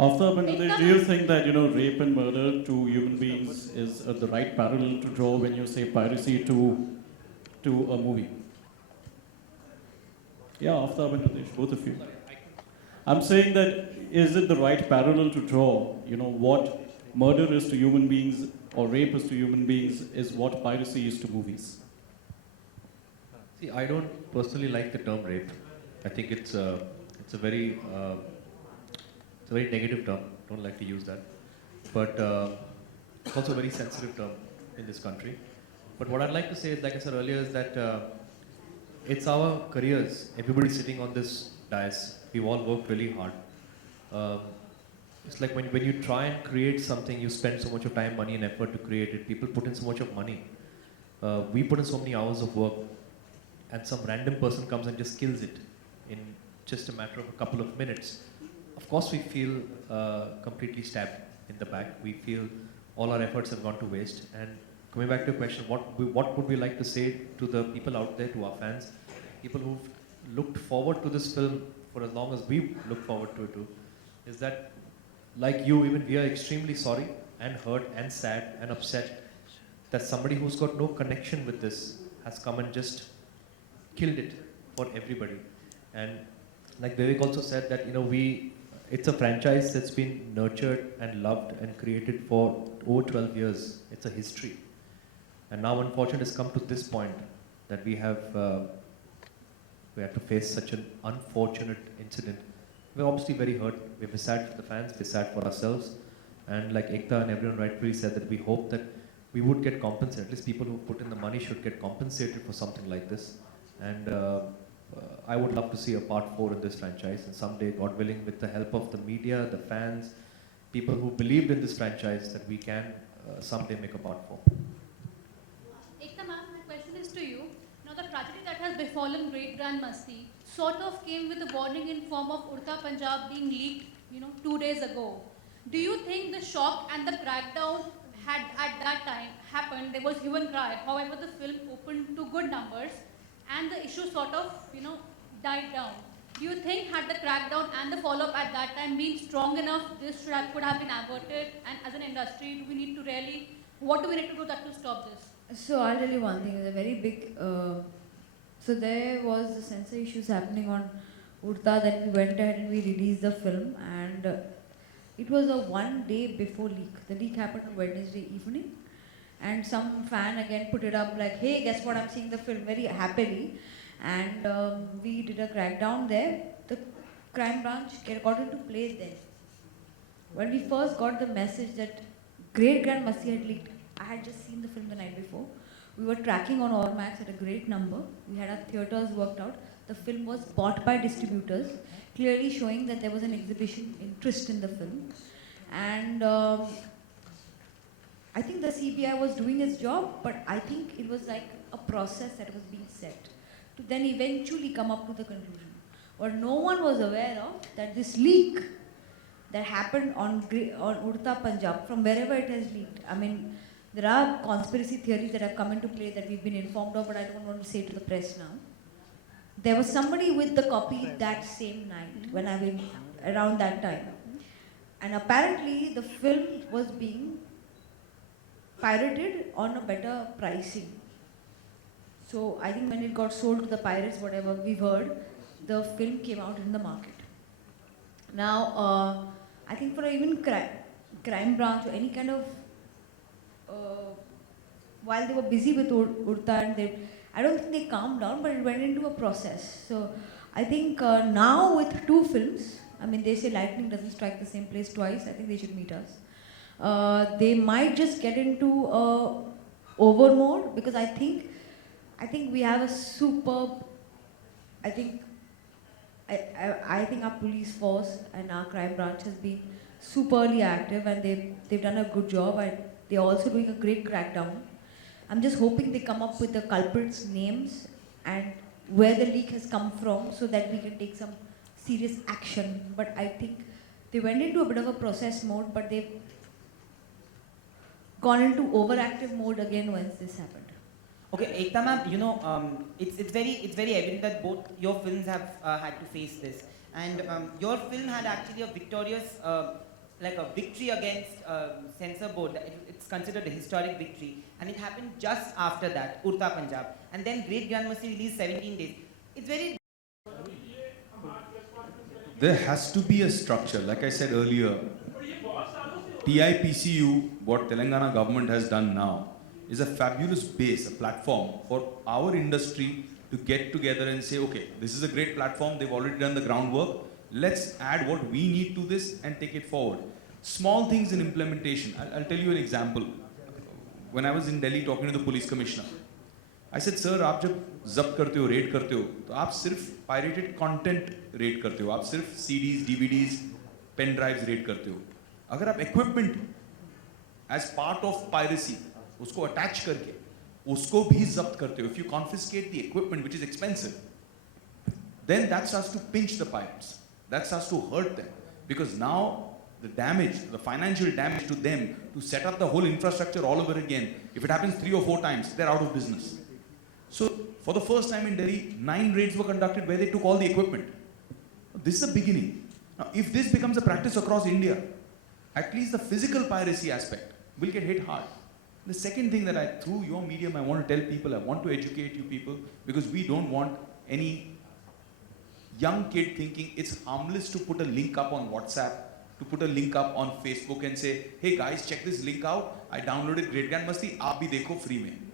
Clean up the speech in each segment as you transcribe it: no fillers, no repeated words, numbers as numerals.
After Bangladesh, do you think that rape and murder to human beings is the right parallel to draw when you say piracy to a movie? Yeah, after Bangladesh, both of you. I'm saying that is it the right parallel to draw? What murder is to human beings or rape is to human beings is what piracy is to movies. See, I don't personally like the term rape. I think it's a very negative term. Don't like to use that. But it's also a very sensitive term in this country. But what I'd like to say, like I said earlier, is that it's our careers. Everybody sitting on this dais, we've all worked really hard. Um, it's like when you try and create something, you spend so much of time, money, and effort to create it. People put in so much of money. We put in so many hours of work, and some random person comes and just kills it in just a matter of a couple of minutes. Of course, we feel completely stabbed in the back. We feel all our efforts have gone to waste. And coming back to your question, what would we like to say to the people out there, to our fans, people who've looked forward to this film for as long as we've looked forward to it too, is that, like you, even we are extremely sorry and hurt and sad and upset that somebody who's got no connection with this has come and just killed it for everybody. And like Vivek also said that, it's a franchise that's been nurtured and loved and created for over 12 years. It's a history. And now, unfortunately, it's come to this point that we have to face such an unfortunate incident. We're obviously very hurt. We're sad for the fans. We're sad for ourselves. And like Ekta and everyone rightfully said, that we hope that we would get compensated. At least people who put in the money should get compensated for something like this. And I would love to see a part 4 in this franchise, and someday, God willing, with the help of the media, the fans, people who believed in this franchise, that we can someday make a part 4. Ekta ma'am, my question is to you. Now the tragedy that has befallen great grand Masti sort of came with a warning in form of Urta Punjab being leaked, 2 days ago. Do you think the shock and the crackdown had at that time happened? There was hue and cry. However, the film opened to good numbers and the issue sort of, died down. Do you think had the crackdown and the follow-up at that time been strong enough, this could have been averted? And as an industry, what do we need to do that to stop this? So I'll tell you one thing, it's a very big, so there was the censor issues happening on Urta, then we went ahead and we released the film, and it was a 1 day before leak. The leak happened on Wednesday evening, and some fan again put it up like, hey, guess what, I'm seeing the film, very happily. And we did a crackdown there. The crime branch got into place then. When we first got the message that Great Grand Masti had leaked, I had just seen the film the night before. We were tracking on Ormax at a great number. We had our theatres worked out. The film was bought by distributors, clearly showing that there was an exhibition interest in the film. And I think the CBI was doing its job, but I think it was like a process that was being set to then eventually come up to the conclusion. What no one was aware of, that this leak that happened on Urta Punjab, from wherever it has leaked. I mean, there are conspiracy theories that have come into play that we've been informed of, but I don't want to say to the press now. There was somebody with the copy that same night, when I went around that time. And apparently the film was being pirated on a better pricing. So I think when it got sold to the pirates, whatever we've heard, the film came out in the market. Now, I think for even crime branch or any kind of, while they were busy with Urta, and I don't think they calmed down, but it went into a process. So I think now with 2 films, I mean, they say lightning doesn't strike the same place twice. I think they should meet us. They might just get into over mode, because I think we have a superb, I think our police force and our crime branch has been superly active, and they've done a good job, and they're also doing a great crackdown. I'm just hoping they come up with the culprits' names and where the leak has come from, so that we can take some serious action. But I think they went into a bit of a process mode, but they've gone into overactive mode again once this happened. Okay, Ekta ma'am, it's very evident that both your films have had to face this. And your film had actually a victorious, like a victory against censor board. It's considered a historic victory, and it happened just after that, Urta Punjab. And then Great Grand Masti released 17 days. It's very There has to be a structure. Like I said earlier, TIPCU, what Telangana government has done now, is a fabulous base, a platform for our industry to get together and say, okay, this is a great platform, they've already done the groundwork, let's add what we need to this and take it forward. Small things in implementation. I'll tell you an example. When I was in Delhi talking to the police commissioner, I said, sir, आप जब जब्त करते हो, red करते हो, तो आप सिर्फ pirated content रेड करते हो, आप सिर्फ CDs, DVDs, pen drives red करते हो. अगर आप equipment as part of piracy उसको attach करके उसको भी जब्त करते हो, if you confiscate the equipment which is expensive, then that starts to pinch the pirates. That starts to hurt them, because now the damage, the financial damage to them to set up the whole infrastructure all over again, if it happens 3 or 4 times, they're out of business. So for the first time in Delhi, 9 raids were conducted where they took all the equipment. This is a beginning. Now, if this becomes a practice across India, at least the physical piracy aspect will get hit hard. The second thing that through your medium, I want to tell people, I want to educate you people, because we don't want any young kid thinking it's harmless to put a link up on WhatsApp, to put a link up on Facebook and say, hey guys, check this link out. I downloaded Great Grand Masti, aap bhi dekho free mein.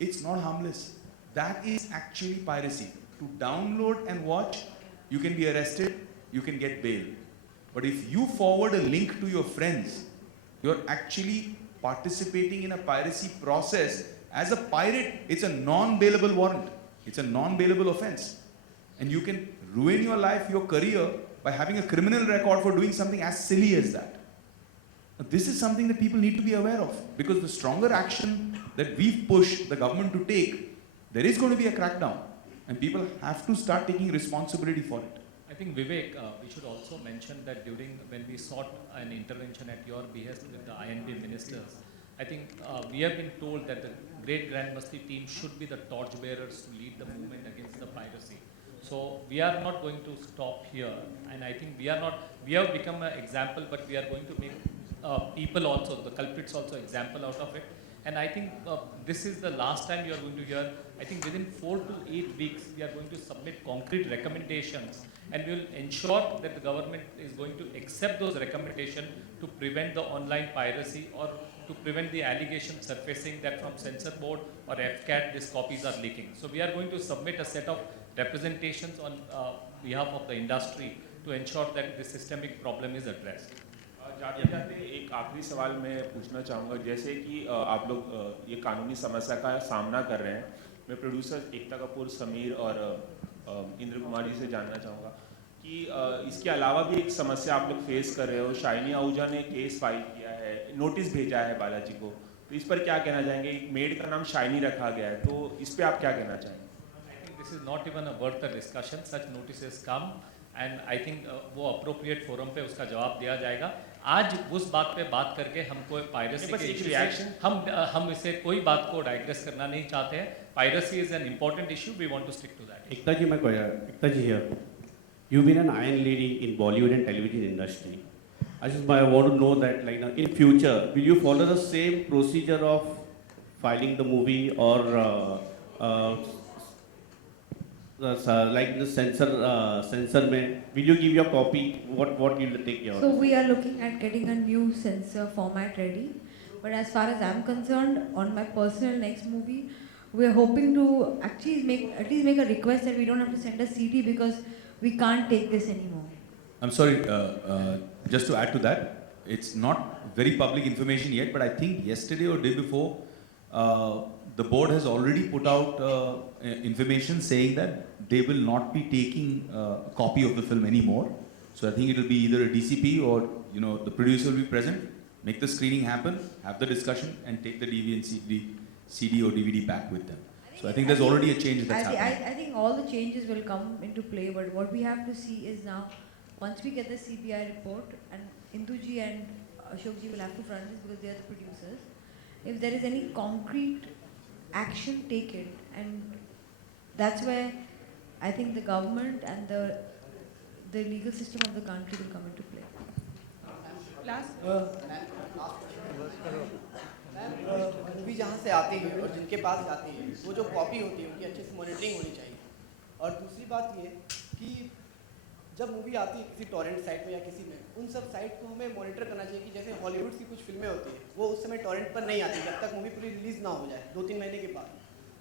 It's not harmless. That is actually piracy. To download and watch, you can be arrested, you can get bail. But if you forward a link to your friends, you're actually participating in a piracy process. As a pirate, it's a non-bailable warrant. It's a non-bailable offense. And you can ruin your life, your career, by having a criminal record for doing something as silly as that. Now, this is something that people need to be aware of, because the stronger action that we've pushed the government to take, there is going to be a crackdown, and people have to start taking responsibility for it. I think Vivek, we should also mention that when we sought an intervention at your behest with the INB ministers, I think we have been told that the Great Grand Masti team should be the torchbearers to lead the movement against the piracy. So we are not going to stop here, and I think we have become an example, but we are going to make people also, the culprits also, example out of it. And I think this is the last time you are going to hear. I think within 4 to 8 weeks, we are going to submit concrete recommendations, and we will ensure that the government is going to accept those recommendations to prevent the online piracy, or to prevent the allegation surfacing that from censor board or FCAT these copies are leaking. So we are going to submit a set of representations on behalf of the industry to ensure that this systemic problem is addressed. जाते जाते एक आखिरी सवाल मैं पूछना चाहूँगा, जैसे कि आप लोग ये कानूनी समस्या का सामना कर रहे हैं, मैं प्रोड्यूसर एकता कपूर, समीर और इंद्र कुमार जी से जानना चाहूँगा कि इसके अलावा भी एक समस्या आप लोग फेस कर रहे हो। शाइनी आहूजा ने केस फाइल किया है, नोटिस भेजा है बालाजी को, तो इस पर क्या कहना चाहेंगे? एक मेड का नाम शाइनी रखा गया है, तो इस पर आप क्या कहना चाहेंगे? I think this is not even a worth a discussion. Such notices come, and I think वो appropriate forum पे उसका जवाब दिया जाएगा. आज उस बात पे बात करके हमको पायरेसी के इशू से हम इसे कोई बात को डाइग्रेस करना नहीं चाहते हैं. Piracy is an important issue. We want to stick to that. Ekta ji here. You've been an iron lady in Bollywood and television industry. I want to know that, like, in future, will you follow the same procedure of filing the movie, or like the censor mein, will you give your copy? What will you take your? So we are looking at getting a new censor format ready. But as far as I'm concerned, on my personal next movie, we are hoping to actually make a request that we don't have to send a CD, because we can't take this anymore. I'm sorry, just to add to that, it's not very public information yet, but I think yesterday or day before, the board has already put out information saying that they will not be taking a copy of the film anymore. So I think it will be either a DCP or the producer will be present, make the screening happen, have the discussion, and take the CD or DVD back with them. So I think there's already a change that's happening. I think all the changes will come into play, but what we have to see is now, once we get the CBI report, and Induji and Ashokji will have to front this because they are the producers, if there is any concrete action, take it. And that's where I think the government and the legal system of the country will come into play. Movie जहाँ से आती है और जिनके पास जाती है वो जो कॉपी होती है उनकी अच्छे से मॉनिटरिंग होनी चाहिए। और दूसरी बात ये कि जब मूवी आती है किसी टॉरेंट साइट में या किसी में, उन सब साइट को हमें मॉनिटर करना चाहिए कि जैसे हॉलीवुड की कुछ फिल्में होती हैं वो उस समय टॉरेंट पर नहीं आती जब तक मूवी पूरी रिलीज़ ना हो जाए 2-3 महीने के बाद।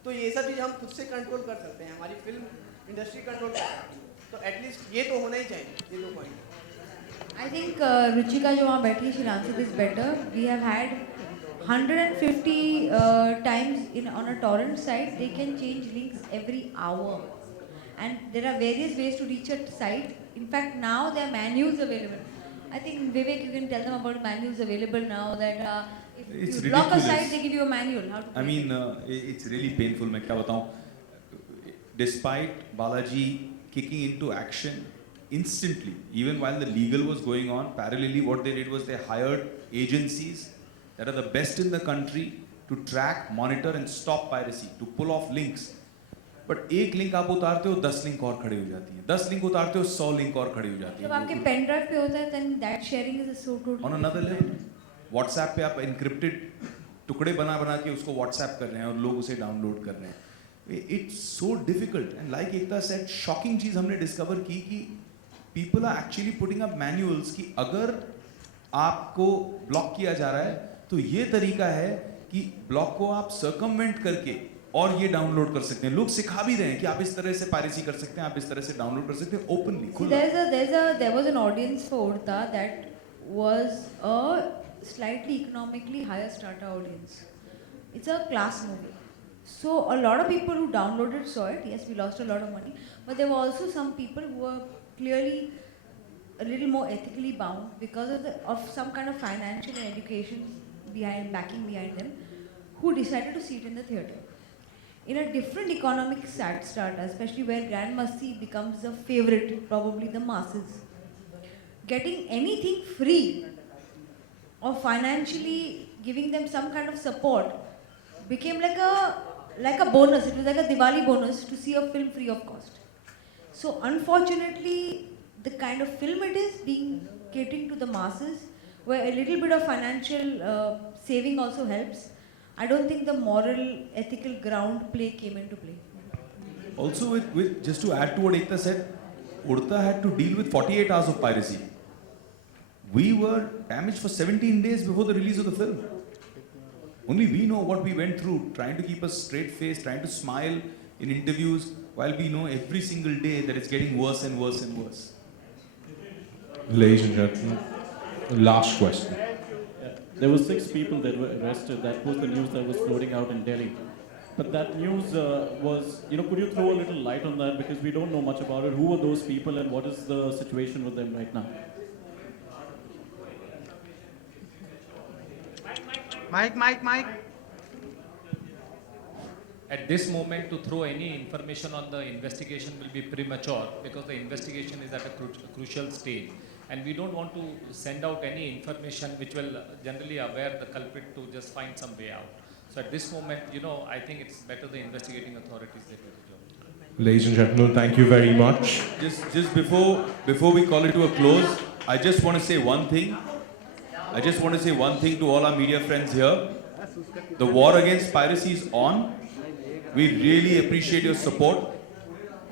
तो ये सब चीज़ हम खुद से कंट्रोल कर सकते हैं, हमारी फिल्म इंडस्ट्री कंट्रोल कर सकती है। तो एटलीस्ट ये तो होना ही चाहिए, ये 2 पॉइंट। I think Ruchika जो वहाँ बैठी, she'll answer this better. We have had 150 times on a torrent site. They can change links every hour, and there are various ways to reach a site. In fact, now there are manuals available. I think Vivek, you can tell them about manuals available now that if It's you block a ridiculous. site, they give you a manual. How to I play. mean, it's really painful. मैं क्या बताऊँ? Despite Balaji kicking into action instantly, even while the legal was going on, parallelly what they did was they hired agencies that are the best in the country to track, monitor and stop piracy, to pull off links. But एक link आप उतारते हो 10 link और खड़ी हो जाती है, 10 link उतारते हो 100 लिंक और खड़ी हो जाती जब आपके है। पेन ड्राइव पे होता है, then that sharing is so totally. On another level, WhatsApp पे आप encrypted टुकड़े बना बना के उसको WhatsApp कर रहे हैं और लोग उसे डाउनलोड कर रहे हैं। It's so difficult, and like Ekta said, shocking चीज हमने डिस्कवर की कि people are actually putting up manuals कि अगर आपको ब्लॉक किया जा रहा है तो ये तरीका है कि ब्लॉक को आप circumvent करके और ये डाउनलोड कर सकते हैं। लोग सिखा भी रहे हैं कि आप इस तरह से पायरेसी कर सकते हैं, आप इस तरह से डाउनलोड कर सकते हैं openly. There was an audience for Urta that was a slightly economically higher strata audience. It's a class movie. So a lot of people who downloaded saw it. Yes, we lost a lot of money, but there were also some people who were clearly a little more ethically bound because of some kind of financial and education backing behind them, who decided to see it in the theatre. In a different economic strata, especially where Grand Masti becomes the favorite, probably the masses, getting anything free or financially giving them some kind of support became like a bonus. It was like a Diwali bonus to see a film free of cost. So unfortunately, the kind of film it is being catering to the masses, where a little bit of financial saving also helps. I don't think the moral, ethical ground play came into play. Also, with just to add to what Ekta said, Urta had to deal with 48 hours of piracy. We were damaged for 17 days before the release of the film. Only we know what we went through, trying to keep a straight face, trying to smile in interviews, while we know every single day that it's getting worse and worse and worse. Ladies and gentlemen, the last question. There were 6 people that were arrested. That was the news that was floating out in Delhi. But that news was, could you throw a little light on that? Because we don't know much about it. Who were those people and what is the situation with them right now? Mike. At this moment, to throw any information on the investigation will be premature because the investigation is at a crucial stage. And we don't want to send out any information which will generally aware the culprit to just find some way out. So at this moment, I think it's better the investigating authorities they do the job. Ladies and gentlemen, thank you very much. Just before we call it to a close, I just want to say one thing. I just want to say one thing to all our media friends here. The war against piracy is on. We really appreciate your support.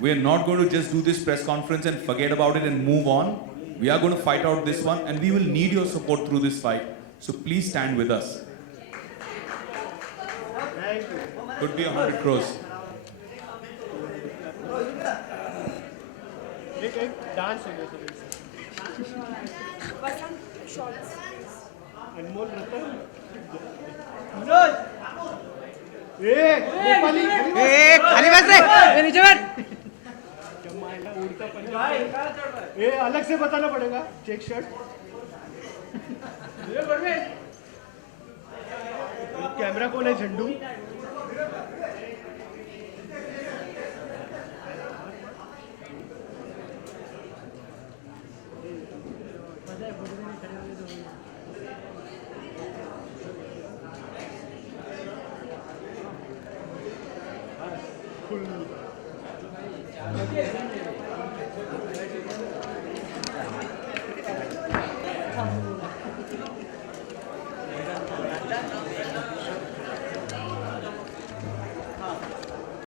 We are not going to just do this press conference and forget about it and move on. We are going to fight out this one, and we will need your support through this fight. So please stand with us. Could be 100 crores. Dance अलग से बताना पड़ेगा check shirt camera कौन है झंडू